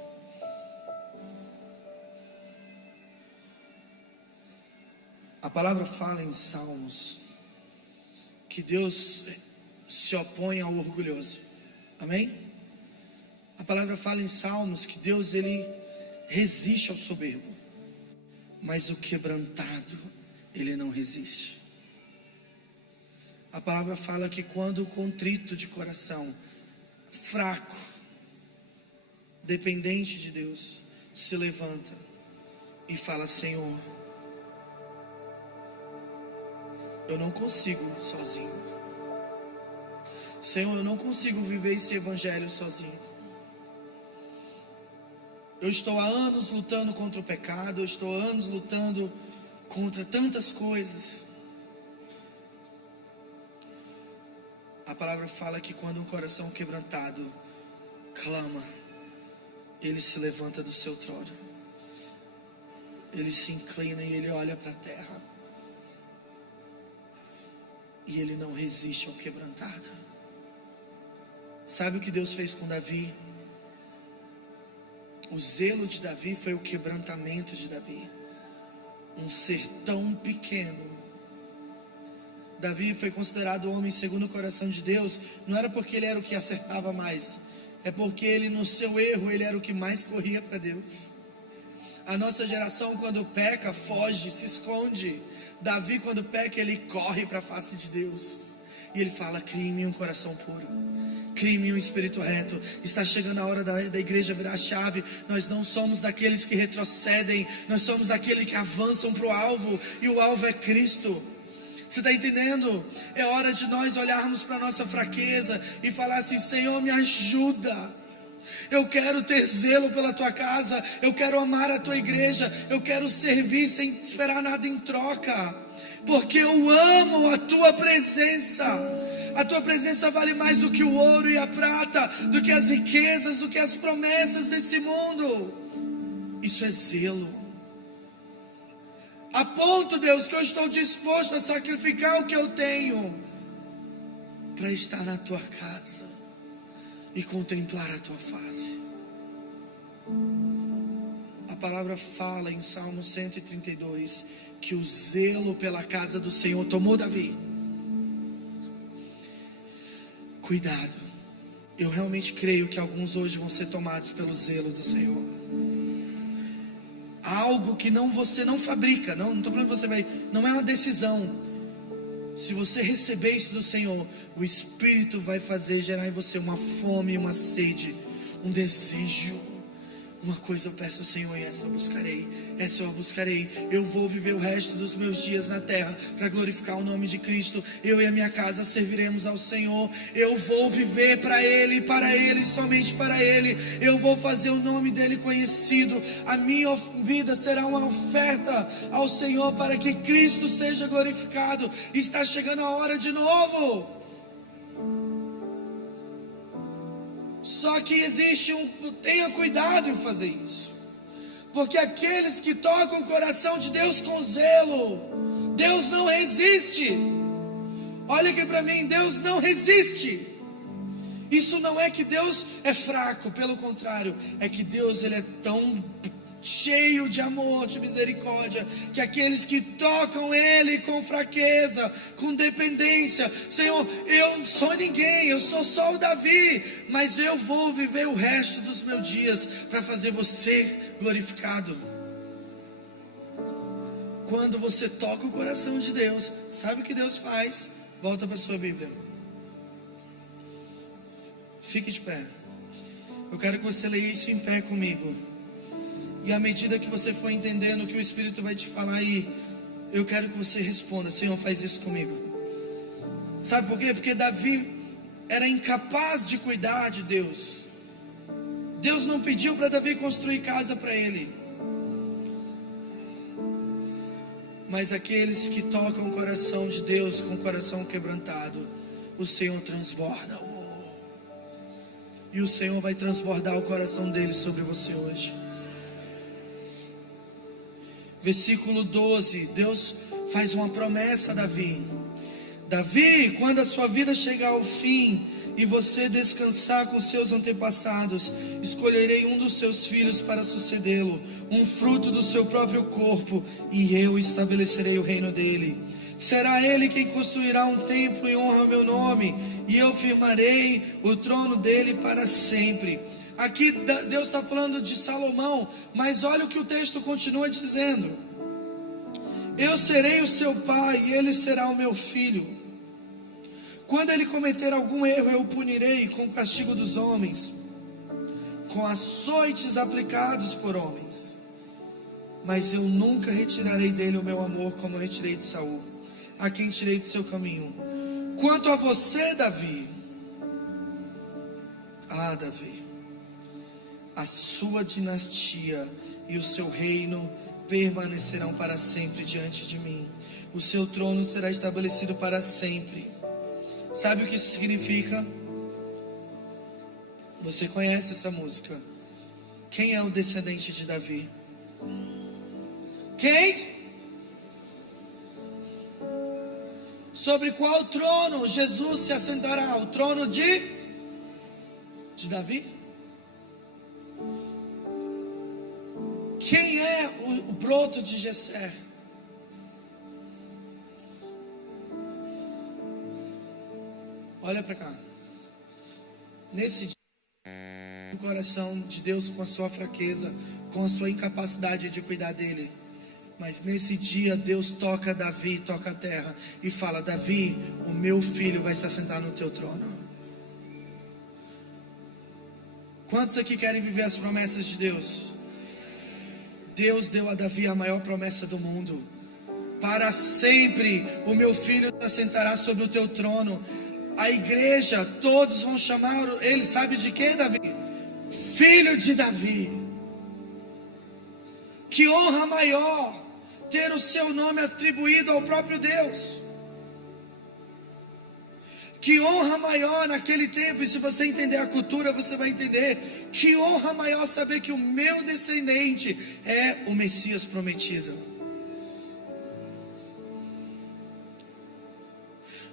A palavra fala em Salmos que Deus se opõe ao orgulhoso. Amém? A palavra fala em Salmos que Deus, Ele resiste ao soberbo, mas o quebrantado Ele não resiste. A palavra fala que quando o contrito de coração, fraco, dependente de Deus, se levanta e fala: Senhor, eu não consigo sozinho. Senhor, eu não consigo viver esse evangelho sozinho. Eu estou há anos lutando contra o pecado, eu estou há anos lutando contra tantas coisas. A palavra fala que quando um coração quebrantado clama, Ele se levanta do seu trono. Ele se inclina e Ele olha para a terra. E Ele não resiste ao quebrantado. Sabe o que Deus fez com Davi? O zelo de Davi foi o quebrantamento de Davi. Um ser tão pequeno. Davi foi considerado o homem segundo o coração de Deus. Não era porque ele era o que acertava mais, é porque ele, no seu erro, ele era o que mais corria para Deus. A nossa geração, quando peca, foge, se esconde. Davi, quando peca, ele corre para a face de Deus. E ele fala: crie em mim um coração puro, crie em mim um espírito reto. Está chegando a hora da igreja virar a chave. Nós não somos daqueles que retrocedem, nós somos daqueles que avançam para o alvo. E o alvo é Cristo. Você está entendendo? É hora de nós olharmos para a nossa fraqueza e falar assim: Senhor, me ajuda. Eu quero ter zelo pela tua casa, eu quero amar a tua igreja, eu quero servir sem esperar nada em troca, porque eu amo a tua presença. A tua presença vale mais do que o ouro e a prata, do que as riquezas, do que as promessas desse mundo. Isso é zelo. A ponto, Deus, que eu estou disposto a sacrificar o que eu tenho para estar na tua casa e contemplar a tua face. A palavra fala em Salmo 132 que o zelo pela casa do Senhor tomou Davi. Cuidado. Eu realmente creio que alguns hoje vão ser tomados pelo zelo do Senhor. algo que você não fabrica. Não estou falando que você vai, não é uma decisão. Se você receber isso do Senhor, o Espírito vai fazer gerar em você uma fome, uma sede, um desejo. Uma coisa eu peço ao Senhor, e essa eu buscarei. Eu vou viver o resto dos meus dias na terra para glorificar o nome de Cristo. Eu e a minha casa serviremos ao Senhor. Eu vou viver para Ele, somente para Ele. Eu vou fazer o nome dEle conhecido. A minha vida será uma oferta ao Senhor para que Cristo seja glorificado. Está chegando a hora de novo. Só que tenha cuidado em fazer isso, porque aqueles que tocam o coração de Deus com zelo, Deus não resiste. Olha aqui para mim, Deus não resiste. Isso não é que Deus é fraco, pelo contrário, é que Deus ele é tão cheio de amor, de misericórdia, que aqueles que tocam Ele com fraqueza, com dependência, Senhor, eu não sou ninguém, eu sou só o Davi, mas eu vou viver o resto dos meus dias para fazer você glorificado. Quando você toca o coração de Deus, sabe o que Deus faz? Volta para a sua Bíblia, fique de pé. Eu quero que você leia isso em pé comigo. E à medida que você for entendendo o que o Espírito vai te falar aí, eu quero que você responda: Senhor, faz isso comigo. Sabe por quê? Porque Davi era incapaz de cuidar de Deus. Deus não pediu para Davi construir casa para ele. Mas aqueles que tocam o coração de Deus com o coração quebrantado, o Senhor transborda. E o Senhor vai transbordar o coração dele sobre você hoje. Versículo 12, Deus faz uma promessa a Davi. Davi, quando a sua vida chegar ao fim e você descansar com seus antepassados, escolherei um dos seus filhos para sucedê-lo, um fruto do seu próprio corpo, e eu estabelecerei o reino dele. Será ele quem construirá um templo em honra ao meu nome, e eu firmarei o trono dele para sempre. Aqui Deus está falando de Salomão, mas olha o que o texto continua dizendo: eu serei o seu pai e ele será o meu filho. Quando ele cometer algum erro, eu o punirei com o castigo dos homens, com açoites aplicados por homens. Mas eu nunca retirarei dele o meu amor, como eu retirei de Saul, a quem tirei do seu caminho. Quanto a você, Davi, Davi, a sua dinastia e o seu reino permanecerão para sempre diante de mim. O seu trono será estabelecido para sempre. Sabe o que isso significa? Você conhece essa música? Quem é o descendente de Davi? Quem? Sobre qual trono Jesus se assentará? O trono de Davi? Quem é o broto de Jessé? Olha para cá. Nesse dia, o coração de Deus com a sua fraqueza, com a sua incapacidade de cuidar dele. Mas nesse dia Deus toca Davi, toca a terra e fala: Davi, o meu filho vai se assentar no teu trono. Quantos aqui querem viver as promessas de Deus? Deus deu a Davi a maior promessa do mundo: para sempre o meu filho se assentará sobre o teu trono. A igreja, todos vão chamar ele, sabe de quê, Davi? Filho de Davi. Que honra maior ter o seu nome atribuído ao próprio Deus. Que honra maior naquele tempo, e se você entender a cultura, você vai entender. Que honra maior saber que o meu descendente é o Messias prometido.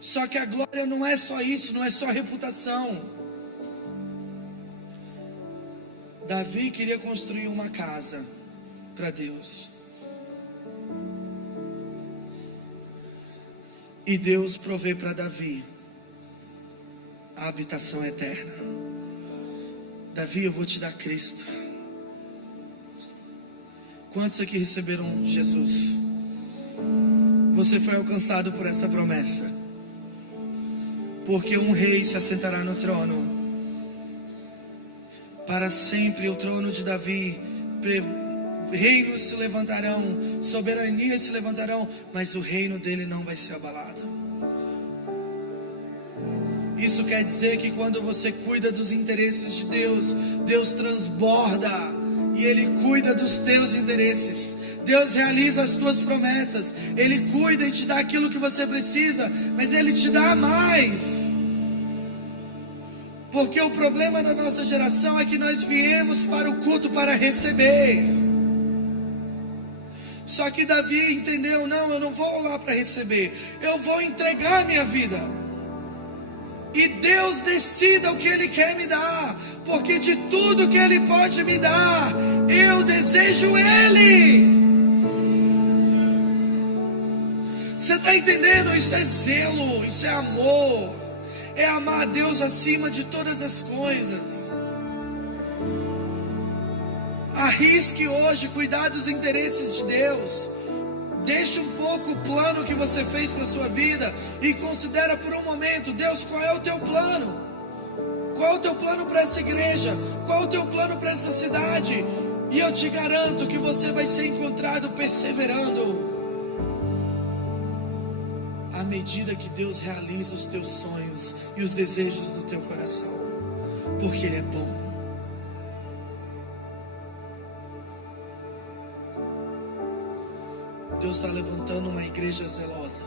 Só que a glória não é só isso, não é só reputação. Davi queria construir uma casa para Deus. E Deus provê para Davi a habitação eterna. Davi, eu vou te dar Cristo. Quantos aqui receberam Jesus? Você foi alcançado por essa promessa. Porque um rei se assentará no trono. Para sempre o trono de Davi. Reinos se levantarão, soberanias se levantarão, mas o reino dele não vai ser abalado. Isso quer dizer que quando você cuida dos interesses de Deus, Deus transborda e Ele cuida dos teus interesses. Deus realiza as tuas promessas, Ele cuida e te dá aquilo que você precisa, mas Ele te dá mais. Porque o problema da nossa geração é que nós viemos para o culto para receber. Só que Davi entendeu, não, eu não vou lá para receber, eu vou entregar a minha vida. E Deus decida o que Ele quer me dar, porque de tudo que Ele pode me dar, eu desejo Ele. Você está entendendo? Isso é zelo, isso é amor, é amar a Deus acima de todas as coisas. Arrisque hoje cuidar dos interesses de Deus. Deixe um pouco o plano que você fez para a sua vida e considera por um momento, Deus, qual é o teu plano? Qual é o teu plano para essa igreja? Qual é o teu plano para essa cidade? E eu te garanto que você vai ser encontrado perseverando. À medida que Deus realiza os teus sonhos e os desejos do teu coração. Porque Ele é bom. Deus está levantando uma igreja zelosa.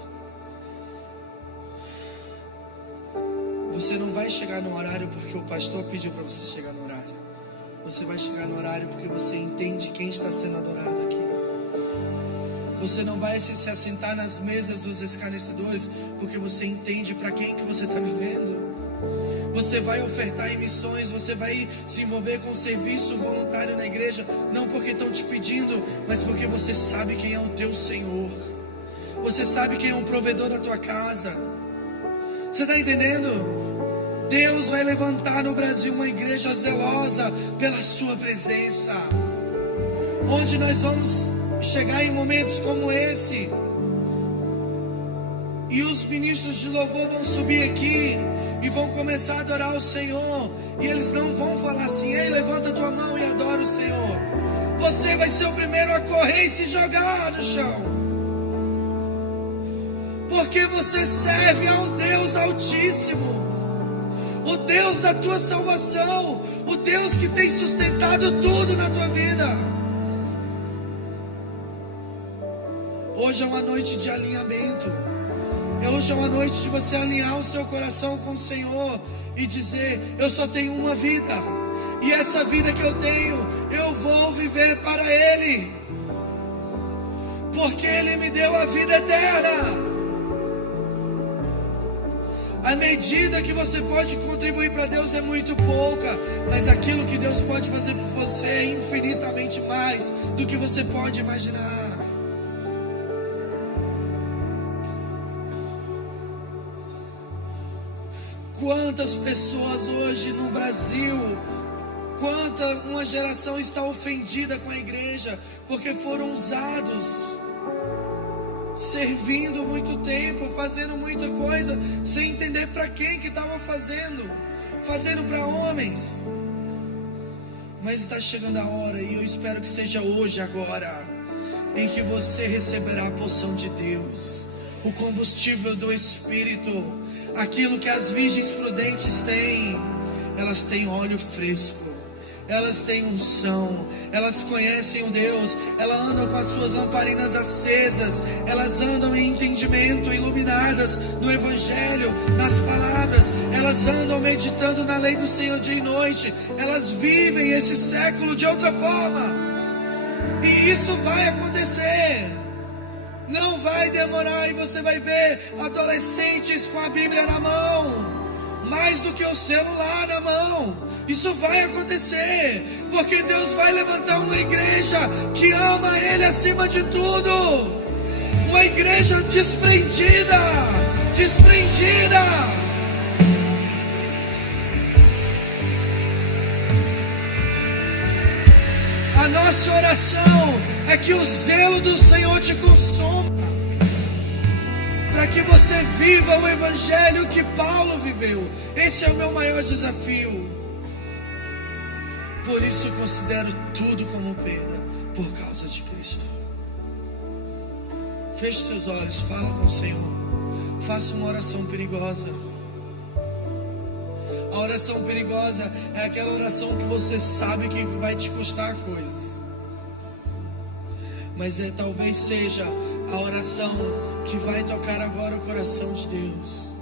Você não vai chegar no horário porque o pastor pediu para você chegar no horário. Você vai chegar no horário porque você entende quem está sendo adorado aqui. Você não vai se assentar nas mesas dos escarnecedores porque você entende para quem que você está vivendo. Você vai ofertar em missões, você vai se envolver com serviço voluntário na igreja, não porque estão te pedindo, mas porque você sabe quem é o teu Senhor. Você sabe quem é o provedor da tua casa. Você está entendendo? Deus vai levantar no Brasil uma igreja zelosa pela sua presença, onde nós vamos chegar em momentos como esse, e os ministros de louvor vão subir aqui e vão começar a adorar o Senhor, e eles não vão falar assim: ei, levanta tua mão e adora o Senhor. Você vai ser o primeiro a correr e se jogar no chão, porque você serve a um Deus Altíssimo, o Deus da tua salvação, o Deus que tem sustentado tudo na tua vida. Hoje é uma noite de alinhamento. Hoje é uma noite de você alinhar o seu coração com o Senhor e dizer: eu só tenho uma vida, e essa vida que eu tenho, eu vou viver para Ele, porque Ele me deu a vida eterna. A medida que você pode contribuir para Deus é muito pouca, mas aquilo que Deus pode fazer por você é infinitamente mais do que você pode imaginar. Quantas pessoas hoje no Brasil, uma geração está ofendida com a igreja, porque foram usados, servindo muito tempo, fazendo muita coisa, sem entender para quem que estava fazendo para homens. Mas está chegando a hora, e eu espero que seja hoje, agora, em que você receberá a porção de Deus, o combustível do Espírito. Aquilo que as virgens prudentes têm, elas têm óleo fresco, elas têm unção, elas conhecem o Deus, elas andam com as suas lamparinas acesas, elas andam em entendimento, iluminadas no Evangelho, nas palavras, elas andam meditando na lei do Senhor dia e noite, elas vivem esse século de outra forma, e isso vai acontecer. Não vai demorar, e você vai ver adolescentes com a Bíblia na mão, mais do que o celular na mão. Isso vai acontecer, porque Deus vai levantar uma igreja que ama Ele acima de tudo, uma igreja desprendida. A nossa oração é que o zelo do Senhor te consuma, para que você viva o evangelho que Paulo viveu. Esse é o meu maior desafio. Por isso eu considero tudo como perda por causa de Cristo. Feche seus olhos, fala com o Senhor. Faça uma oração perigosa. A oração perigosa é aquela oração que você sabe que vai te custar coisas, mas talvez seja a oração que vai tocar agora o coração de Deus.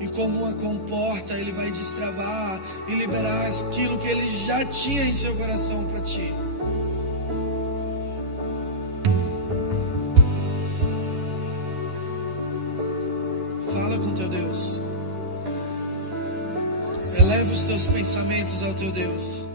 E como uma comporta, Ele vai destravar e liberar aquilo que Ele já tinha em seu coração para ti. Fala com teu Deus. Eleva os teus pensamentos ao teu Deus.